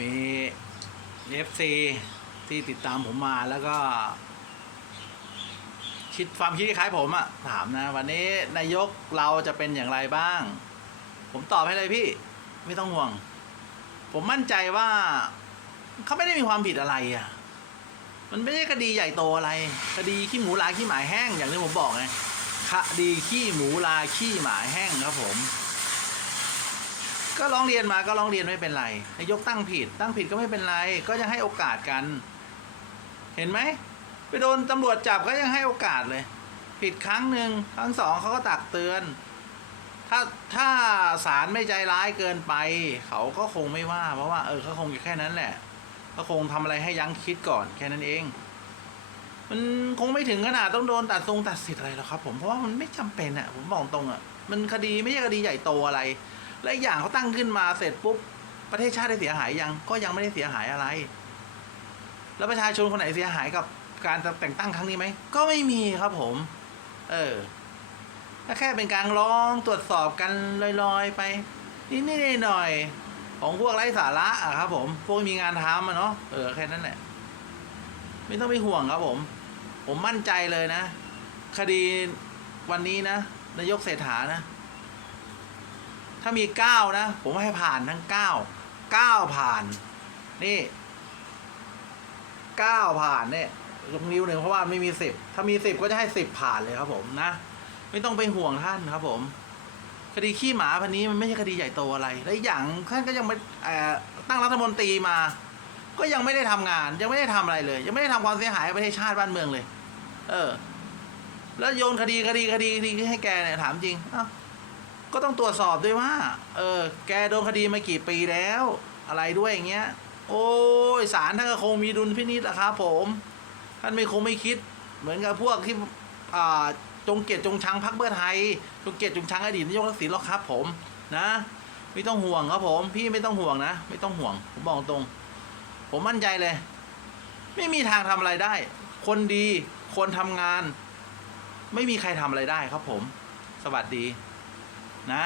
มีเอฟซีที่ติดตามผมมาแล้วก็ คิดความคิดคล้ายผมอะถามนะ วันนี้นายกเราจะเป็นอย่างไรบ้าง ผมตอบให้เลยพี่ ไม่ต้องห่วง ผมมั่นใจว่าเขาไม่ได้มีความผิดอะไรอะมันไม่ใช่คดีใหญ่โตอะไร คดีขี้หมูลาขี้หมาแห้งอย่างที่ผมบอกไงคดีขี้หมูลาขี้หมาแห้งครับผม ก็ร้องเรียนมาก็ร้องเรียนไม่เป็นไรนายกตั้งผิด ตั้งผิดก็ไม่เป็นไร ก็ยังให้โอกาสกัน เห็นไหมไปโดนตำรวจจับก็ยังให้โอกาสเลย ผิดครั้งหนึ่งครั้งสองเขาก็ตักเตือน ถ้าถ้าศาลไม่ใจร้ายเกินไป เขาก็คงไม่ว่า เพราะว่าเออเขาคงแค่นั้นแหละก็คงทำอะไรให้ยั้งคิดก่อนแค่นั้นเอง มันคงไม่ถึงขนาดต้องโดนตัดทรงตัดสิทธิ์อะไรหรอกครับ ผมเพราะว่ามันไม่จำเป็นอะผมบอกตรงอะมันคดีไม่ใช่คดีใหญ่โตอะไร และอย่างเขาตั้งขึ้นมาเสร็จปุ๊บประเทศชาติได้เสียหายยังก็ยังไม่ได้เสียหายอะไร แล้วประชาชนคนไหนเสียหายกับการแต่งตั้งครั้งนี้ไหมก็ไม่มีครับผม เออถ้าแค่เป็นการร้องตรวจสอบกันลอยๆไปนิดๆหน่อยๆของพวกไร้สาระอะครับ ผมพวกมีงานทำอะเนาะเออแค่นั้นแหละไม่ต้องไปห่วงครับผม ผมมั่นใจเลยนะ คดีวันนี้นะนายกเศรษฐานะามีเก้านะ ผมให้ผ่านทั้งเก้าเก้าผ่าน นี่เก้าผ่านเนี่ยยกนิ้วหนึ่งเพราะว่าไม่มีสิบถ้ามีสิบก็จะให้สิบผ่านเลยครับผมนะ ไม่ต้องไปห่วงท่านครับผม คดีขี้หมาพันนี้มันไม่ใช่คดีใหญ่โตอะไร และอีกอย่างท่านก็ยังไม่ตั้งรัฐมนตรีมา ก็ยังไม่ได้ทำงาน ยังไม่ได้ทำอะไรเลย ยังไม่ได้ทำความเสียหายประเทศชาติบ้านเมืองเลย เออ แล้วโยนคดีคดีคดีคดีให้แกเนี่ยถามจริงอ้า ก็ต้องตรวจสอบด้วยว่า เออ แกโดนคดีมากี่ปีแล้ว อะไรด้วยอย่างเงี้ย โอ้ยศาลท่านก็คงมีดุลพินิจอะครับผม ท่านไม่คงไม่คิด เหมือนกับพวกที่ อ่า จงเกียรติจงชังพักเพื่อไทย จงเกียรติจงชังอดีตนายกทักษิณหรอกครับ ผม นะ ไม่ต้องห่วงครับผม พี่ไม่ต้องห่วงนะ ไม่ต้องห่วง ผมบอกตรง ผมมั่นใจเลย ไม่มีทางทำอะไรได้ คนดี คนทำงาน ไม่มีใครทำอะไรได้ครับผม สวัสดี นะ